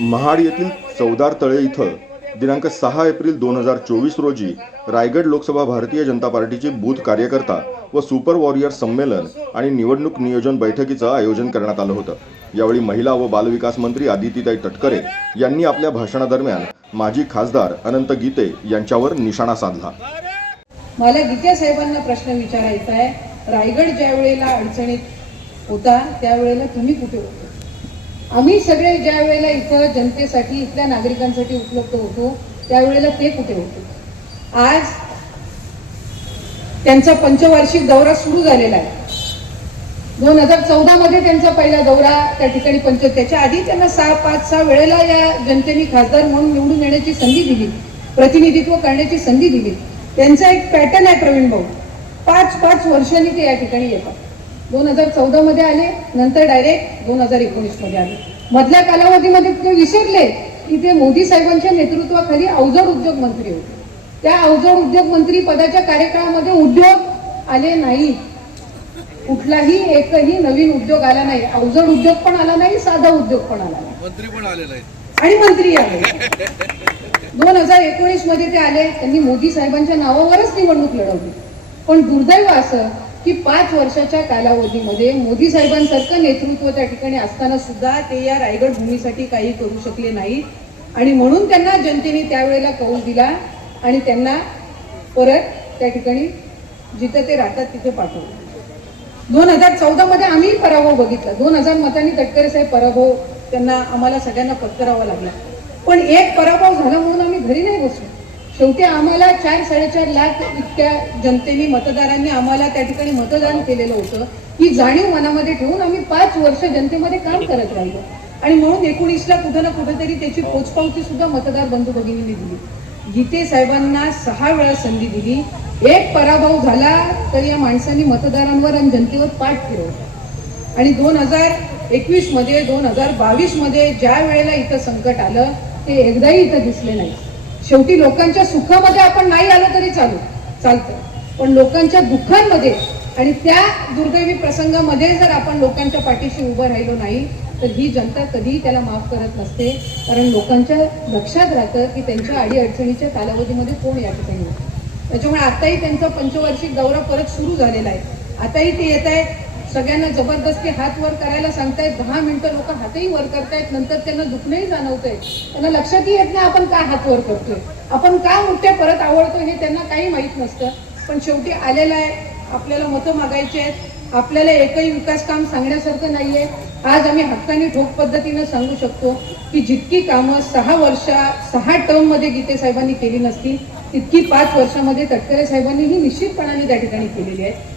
महाड येथील चौदार तळे इथं दिनांक सहा एप्रिल दोन हजार चोवीस रोजी रायगड लोकसभा भारतीय जनता पार्टीचे बूथ कार्यकर्ता व सुपर वॉरियर संमेलन आणि निवडणूक नियोजन बैठकीचं आयोजन करण्यात आलं होतं. यावेळी महिला व बालविकास मंत्री आदितीताई तटकरे यांनी आपल्या भाषणादरम्यान माजी खासदार अनंत गीते यांच्यावर निशाणा साधला. मला गीते साहेबांना प्रश्न विचारायचा आहे. रायगड ज्या वेळेला अडचणीत होता त्यावेळेला तुम्ही कुठे होते? आम्ही सगळे ज्या वेळेला इथं जनतेसाठी इथल्या नागरिकांसाठी उपलब्ध होतो त्यावेळेला ते कुठे होते? आज त्यांचा पंचवार्षिक दौरा सुरू झालेला आहे. दोन हजार चौदा मध्ये त्यांचा पहिला दौरा त्या ठिकाणी पंच त्याच्या आधी त्यांना सहा पाच सहा वेळेला या जनतेने खासदार म्हणून निवडून येण्याची संधी दिली प्रतिनिधित्व करण्याची संधी दिली. त्यांचा एक पॅटर्न आहे प्रवीण भाऊ. पाच पाच वर्षांनी ते या ठिकाणी येतात. दोन हजार चौदा मध्ये आले नंतर डायरेक्ट दोन हजार एकोणीसमध्ये आले. मधल्या कालावधीमध्ये ते विसरले की ते मोदी साहेबांच्या नेतृत्वाखाली अवजड उद्योग मंत्री होते. त्या अवजड उद्योग मंत्री पदाच्या कार्यकाळामध्ये उद्योग आले नाही. कुठलाही एकही नवीन उद्योग आला नाही. अवजड उद्योग पण आला नाही साधा उद्योग पण आला नाही. मंत्री पण आलेला आहे आणि मंत्री आले दोन हजार एकोणीसमध्ये ते आले त्यांनी मोदी साहेबांच्या नावावरच निवडणूक लढवली. पण दुर्दैव असं की पाच वर्षाच्या कालावधीमध्ये मोदी साहेबांसारखं नेतृत्व त्या ठिकाणी असताना सुद्धा ते या रायगड भूमीसाठी काही करू शकले नाही. आणि म्हणून त्यांना जनतेने त्यावेळेला कौल दिला आणि त्यांना परत त्या ठिकाणी जिथं ते राहतात तिथे पाठवलं. दोन हजार चौदा मध्ये आम्ही पराभव बघितला. दोन हजार मतांनी तटकरे साहेब पराभव त्यांना आम्हाला सगळ्यांना पत्करावा लागला. पण एक पराभव झाला म्हणून आम्ही घरी नाही बसलो. शेवटी आम्हाला चार साडेचार लाख इतक्या जनतेने मतदारांनी आम्हाला त्या ठिकाणी मतदान केलेलं होतं. ही जाणीव मनामध्ये ठेवून आम्ही पाच वर्ष जनतेमध्ये काम करत राहिलो. आणि म्हणून एकोणीसला कुठं ना कुठेतरी त्याची पोचपावती सुद्धा मतदार बंधू भगिनींनी दिली. गीते साहेबांना सहा वेळा संधी दिली. एक पराभव झाला तर या माणसांनी मतदारांवर आणि जनतेवर पाठ फिरवला. आणि दोन हजार एकवीसमध्ये दोन हजार बावीसमध्ये ज्या वेळेला इथं संकट आलं ते एकदाही इथं दिसले नाही. शेवटी लोकांच्या सुखामध्ये आपण नाही आलो तरी चालू चालतं. पण लोकांच्या दुःखांमध्ये आणि त्या दुर्दैवी प्रसंगामध्ये जर आपण लोकांच्या पाठीशी उभं राहिलो नाही तर ही जनता कधीही त्याला माफ करत नसते. कारण लोकांच्या लक्षात राहतं की त्यांच्या अडीअडचणीच्या कालावधीमध्ये कोण या ठिकाणी होतं त्याच्यामुळे आताही त्यांचा पंचवार्षिक दौरा परत सुरू झालेला आहे. आताही ते येत आहेत सगळ्यांना जबरदस्ती हात वर करायला सांगतायत. दहा मिनिटं लोक हातही वर करतायत. नंतर त्यांना दुखणंही जाणवतंय. त्यांना लक्षातही येत नाही आपण का हात वर करतोय. आपण का मोठ्या परत आवडतोय हे त्यांना काही माहीत नसतं. पण शेवटी आलेलं आहे. आपल्याला मतं मागायची आहेत. आपल्याला एकही विकास काम सांगण्यासारखं नाहीये. आज आम्ही हक्काने ठोक पद्धतीनं सांगू शकतो की जितकी कामं सहा वर्षा सहा टर्ममध्ये गीते साहेबांनी केली नसतील तितकी पाच वर्षामध्ये तटकरे साहेबांनी ही निश्चितपणाने त्या ठिकाणी केलेली आहे